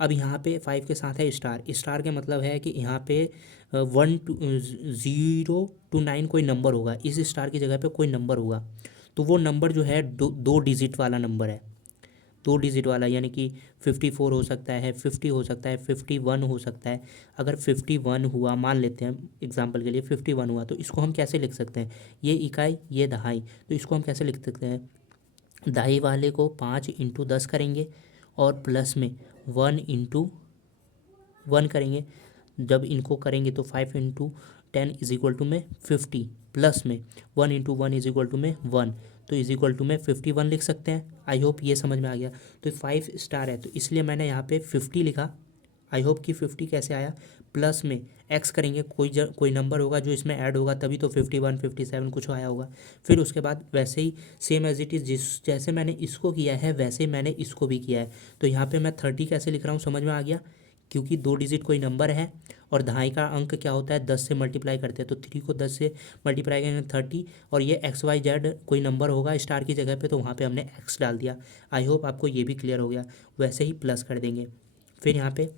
अब यहाँ पे 5 के साथ है स्टार, स्टार के मतलब है कि यहाँ पे 0 to 9 कोई नंबर होगा, इस स्टार की जगह पे कोई नंबर होगा, तो वो नंबर जो है दो डिजिट वाला नंबर है, 2 डिजिट वाला, यानी कि 54 हो सकता है, 50 हो सकता है, 51 हो सकता है। अगर 51 हुआ, मान लेते हैं एग्जांपल के लिए 51 हुआ, तो इसको हम कैसे लिख सकते हैं, ये इकाई ये दहाई, तो इसको हम कैसे लिख सकते हैं, दहाई वाले को 5 × 10 करेंगे और प्लस में 1 × 1 करेंगे, जब इनको करेंगे तो 5 × 10 = 50, प्लस में 1 × 1 = 1, तो = 51 लिख सकते हैं। आई होप ये समझ में आ गया। तो 5 स्टार है तो इसलिए मैंने यहाँ पे 50 लिखा। आई होप कि 50 कैसे आया, प्लस में एक्स करेंगे, कोई नंबर होगा जो इसमें ऐड होगा, तभी तो 51 57 कुछ आया होगा। फिर उसके बाद वैसे ही सेम एज इट इज़, जैसे मैंने इसको किया है वैसे ही मैंने इसको भी किया है। तो यहाँ पे मैं 30 कैसे लिख रहा हूँ, समझ में आ गया, क्योंकि 2 डिजिट कोई नंबर है और दहाई का अंक क्या होता है, 10 से मल्टीप्लाई करते हैं, तो 3 को 10 से मल्टीप्लाई करेंगे 30, और ये XYZ कोई नंबर होगा स्टार की जगह पे, तो वहाँ पे हमने एक्स डाल दिया। आई होप आपको ये भी क्लियर हो गया। वैसे ही प्लस कर देंगे, फिर यहाँ पे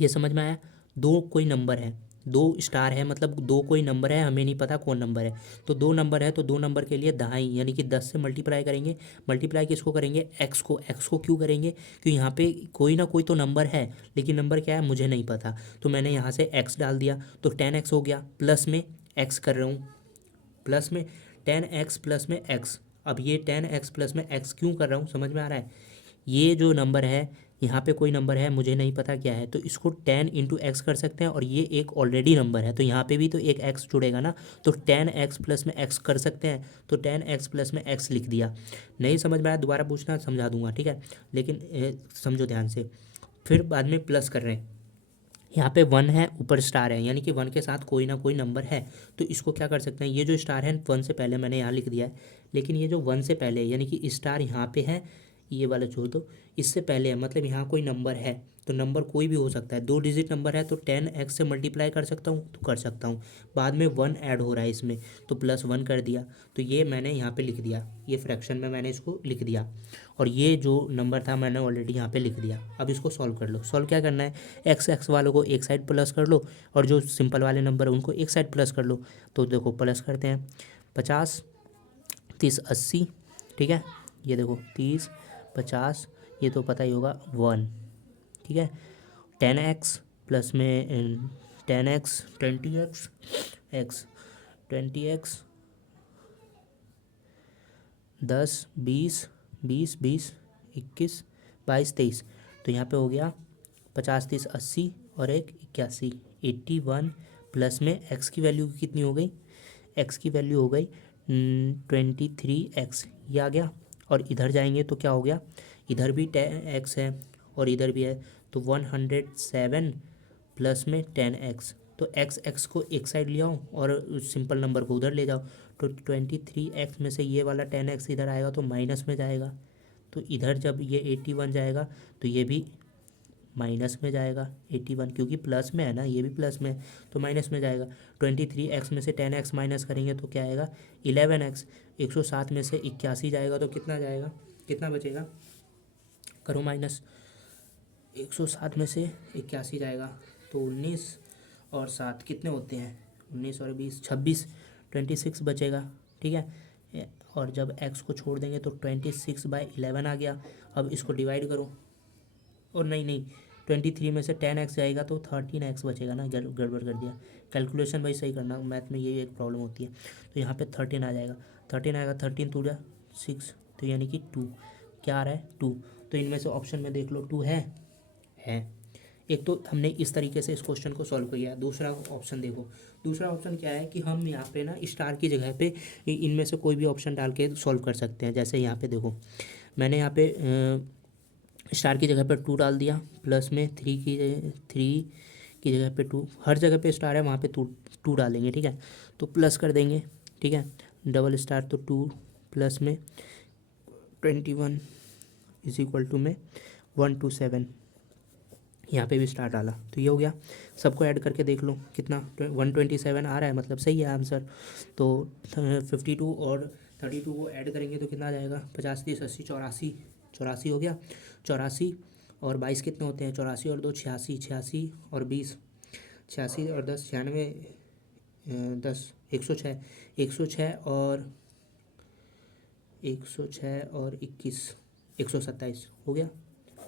ये समझ में आया, दो कोई नंबर है, 2 स्टार है, मतलब दो कोई नंबर है, हमें नहीं पता कौन नंबर है, तो 2 नंबर है, तो 2 नंबर के लिए दहाई यानी कि 10 से मल्टीप्लाई करेंगे। मल्टीप्लाई किसको करेंगे, एक्स को क्यों करेंगे, क्योंकि यहाँ पे कोई ना कोई तो नंबर है, लेकिन नंबर क्या है मुझे नहीं पता, तो मैंने यहाँ से एक्स डाल दिया, तो 10x हो गया, प्लस में एक्स कर रहा हूँ, प्लस में 10x प्लस में एक्स। अब ये 10x प्लस में एक्स क्यों कर रहा हूँ, समझ में आ रहा है, ये जो नंबर है यहाँ पे कोई नंबर है, मुझे नहीं पता क्या है, तो इसको 10 × x कर सकते हैं, और ये एक ऑलरेडी नंबर है तो यहाँ पे भी तो एक x जुड़ेगा ना, तो 10x प्लस में x कर सकते हैं, तो 10x प्लस में x लिख दिया। नहीं समझ में आया दोबारा पूछना, समझा दूंगा, ठीक है, लेकिन समझो ध्यान से। फिर बाद में प्लस कर रहे हैं, यहाँ पे 1 है, ऊपर स्टार है, यानी कि 1 के साथ कोई ना कोई नंबर है, तो इसको क्या कर सकते हैं, ये जो स्टार है 1 से पहले मैंने यहाँ लिख दिया है, लेकिन ये जो 1 से पहले यानी कि स्टार यहाँ पे है, ये वाला छोड़ दो, इससे पहले है, मतलब यहाँ कोई नंबर है, तो नंबर कोई भी हो सकता है, 2 डिजिट नंबर है, तो 10x से मल्टीप्लाई कर सकता हूँ, तो कर सकता हूँ, बाद में 1 ऐड हो रहा है इसमें, तो +1 कर दिया, तो ये मैंने यहाँ पे लिख दिया, ये फ्रैक्शन में मैंने इसको लिख दिया, और ये जो नंबर था मैंने ऑलरेडी यहाँ पे लिख दिया। अब इसको सॉल्व कर लो, सॉल्व क्या करना है, एक्स वालों को एक साइड प्लस कर लो, और जो सिंपल वाले नंबर है उनको एक साइड प्लस कर लो, तो देखो प्लस करते हैं, 50 30 80, ठीक है, ये देखो 30 50, ये तो पता ही होगा 1, ठीक है, 10x प्लस में 10x 20x x 20x 10 20 20 20 21 22 23, तो यहाँ पे हो गया 50 30 80 और एक 81 81, प्लस में x की वैल्यू कितनी हो गई, x की वैल्यू हो गई 23x, ये आ गया, और इधर जाएंगे तो क्या हो गया, इधर भी 10x है और इधर भी है, तो 107 प्लस में 10x, तो x को एक साइड ले आओ और सिंपल नंबर को उधर ले जाओ, तो 23x में से ये वाला 10x इधर आएगा तो माइनस में जाएगा, तो इधर जब ये 81 जाएगा तो ये भी माइनस में जाएगा 81, क्योंकि प्लस में है ना, ये भी प्लस में है, तो माइनस में जाएगा। 23x में से 10x माइनस करेंगे तो क्या आएगा 11x, 107 में से 81 जाएगा तो कितना जाएगा, कितना बचेगा, करो माइनस, 107 में से 81 जाएगा तो 19 और 7 कितने होते हैं, 19 और 20 26, 26 बचेगा, ठीक है, और जब x को छोड़ देंगे तो 26/11 आ गया। अब इसको डिवाइड करो, और नहीं 23 में से 10x जाएगा तो 13x बचेगा ना, गड़बड़ कर दिया, कैलकुलेशन भाई सही करना, मैथ में यही एक प्रॉब्लम होती है, तो यहाँ पे 13 आ जाएगा, 13 आएगा, 13 2 6, तो यानी कि 2, क्या आ रहा है 2, तो इनमें से ऑप्शन में देख लो 2 है। एक तो हमने इस तरीके से इस क्वेश्चन को सॉल्व किया। दूसरा ऑप्शन देखो, दूसरा ऑप्शन क्या है कि हम यहाँ पे ना स्टार की जगह पे इनमें से कोई भी ऑप्शन डाल के सॉल्व कर सकते हैं। जैसे यहाँ पे देखो, मैंने यहाँ पे स्टार की जगह पर 2 डाल दिया, प्लस में 3 की जगह पे 2, हर जगह पे स्टार है वहाँ पे 2 डालेंगे, ठीक है, तो प्लस कर देंगे, ठीक है, डबल स्टार तो 2 प्लस में 21 = में 127, यहाँ पे भी स्टार डाला तो ये हो गया। सबको ऐड करके देख लो कितना 127 आ रहा है, मतलब सही है आंसर। तो 52 और 32 को ऐड करेंगे तो कितना आ जाएगा, 50 30 80 84 हो गया, 84 और 22 कितने होते हैं? 84 और 2 86, 86 और 20, 86 और 10 96, 10 106, 106 और 106 और 21 127 हो गया।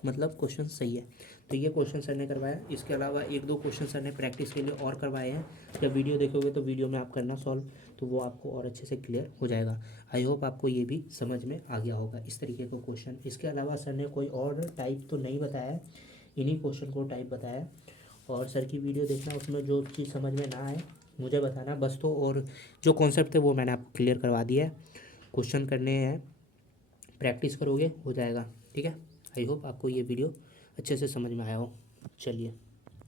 मतलब क्वेश्चन सही है। तो ये क्वेश्चन सर ने करवाया। इसके अलावा एक दो क्वेश्चन सर ने प्रैक्टिस के लिए और करवाए हैं। जब वीडियो देखोगे तो वीडियो में आप करना सॉल्व, तो वो आपको और अच्छे से क्लियर हो जाएगा। आई होप आपको ये भी समझ में आ गया होगा इस तरीके का क्वेश्चन। इसके अलावा सर ने कोई और टाइप तो नहीं बताया, इन्हीं क्वेश्चन को टाइप बताया। और सर की वीडियो देखना, उसमें जो चीज़ समझ में ना आए मुझे बताना बस। तो और जो कॉन्सेप्ट थे वो मैंने आपको क्लियर करवा दिया है। क्वेश्चन करने हैं, प्रैक्टिस करोगे हो जाएगा। ठीक है। आई होप आपको ये वीडियो अच्छे से समझ में आया हो। चलिए।